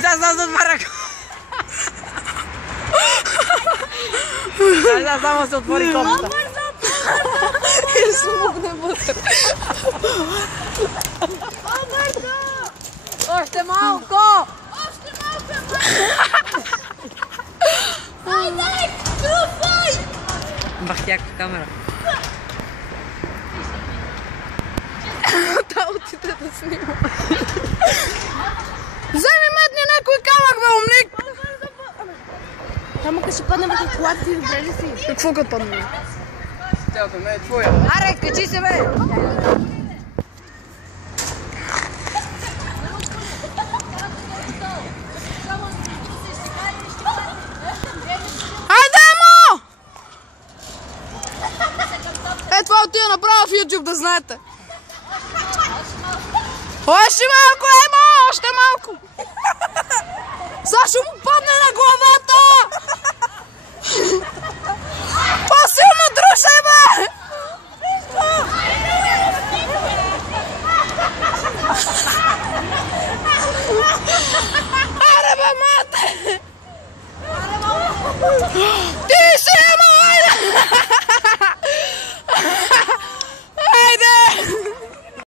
Сега затваря. Сега само се отвори копата. И смукне вътре. Още малко! Още малко! Айде! Труфай! Бахтяка камера. Та отиде да снима. Вземи метни някой камък, бе, умник! Камъка ще падне върху колата ти, добре ли си? Какво като падне? Тялото не е твоя. Аре, качи се, бе! Айде, емо! Е, това отида направо в YouTube, да знаете. Още малко, емо! Още малко! Сашо му падне на главата! По-силно дружай, бе! Аре, бе, мате! Ти